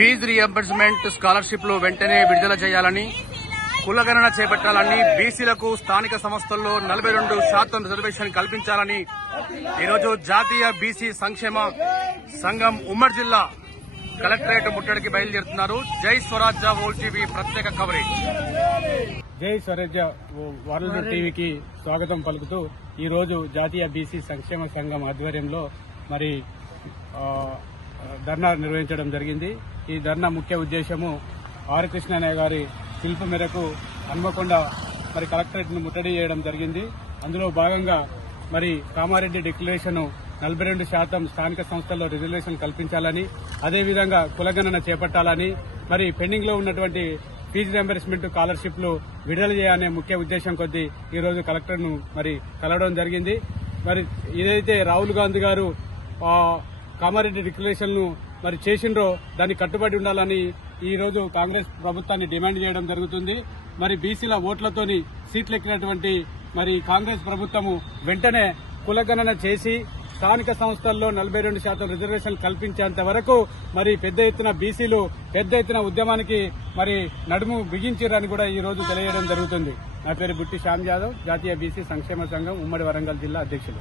Fee reimbursement స్కాలర్షిప్లు వెంటనే విడుదల చేయాలని, కులగణన చేపట్టాలని, బీసీలకు స్థానిక సంస్థల్లో 42% రిజర్వేషన్ కల్పించాలని ఈరోజు జాతీయ బీసీ సంక్షేమ సంఘం ఉమ్మడి జిల్లా కలెక్టరేట్ ముట్టడికి బయలుదేరుతున్నారు. జై స్వరాజ్య వరల్డ్ టీవీ ప్రత్యేక కవరేజ్. జై స్వరాజ్య వరల్డ్ టీవీకి స్వాగతం పలుకుతూ ఈ రోజు జాతీయ బీసీ సంక్షేమ సంఘం ఆధ్వర్యంలో మరి ధర్నా నిర్వహించడం జరిగింది. ఈ ధర్నా ముఖ్య ఉద్దేశము ఆర్ కృష్ణయ్య గారి పిలుపు మేరకు హన్మకొండ మరి కలెక్టరేట్ ను ముట్టడి చేయడం జరిగింది. అందులో భాగంగా మరి కామారెడ్డి డిక్లరేషన్ 42% స్థానిక సంస్థల్లో రిజర్వేషన్ కల్పించాలని, అదేవిధంగా కులగణన చేపట్టాలని, మరి పెండింగ్ లో ఉన్నటువంటి ఫీజు రియంబర్స్మెంట్ స్కాలర్షిప్లు విడుదల చేయాలనే ముఖ్య ఉద్దేశం కొద్దీ ఈ రోజు కలెక్టర్ ను మరి కలవడం జరిగింది. మరి ఏదైతే రాహుల్ గాంధీ గారు కామారెడ్డి డిక్లరేషన్ ను మరి చేసిండ్రో దానికి కట్టుబడి ఉండాలని ఈ రోజు కాంగ్రెస్ ప్రభుత్వాన్ని డిమాండ్ చేయడం జరుగుతుంది. మరి బీసీల ఓట్లతోని సీట్లు ఎక్కినటువంటి మరి కాంగ్రెస్ ప్రభుత్వము వెంటనే కులగణన చేసి స్థానిక సంస్థల్లో 42% రిజర్వేషన్ కల్పించేంత వరకు మరి పెద్ద ఎత్తున బీసీలు పెద్ద ఎత్తున ఉద్యమానికి మరి నడుము బిగించారని కూడా ఈ రోజు తెలియజేయడం జరుగుతుంది. నా పేరు బుట్టి శ్యామ్ యాదవ్, జాతీయ బీసీ సంక్షేమ సంఘం ఉమ్మడి వరంగల్ జిల్లా అధ్యక్షులు.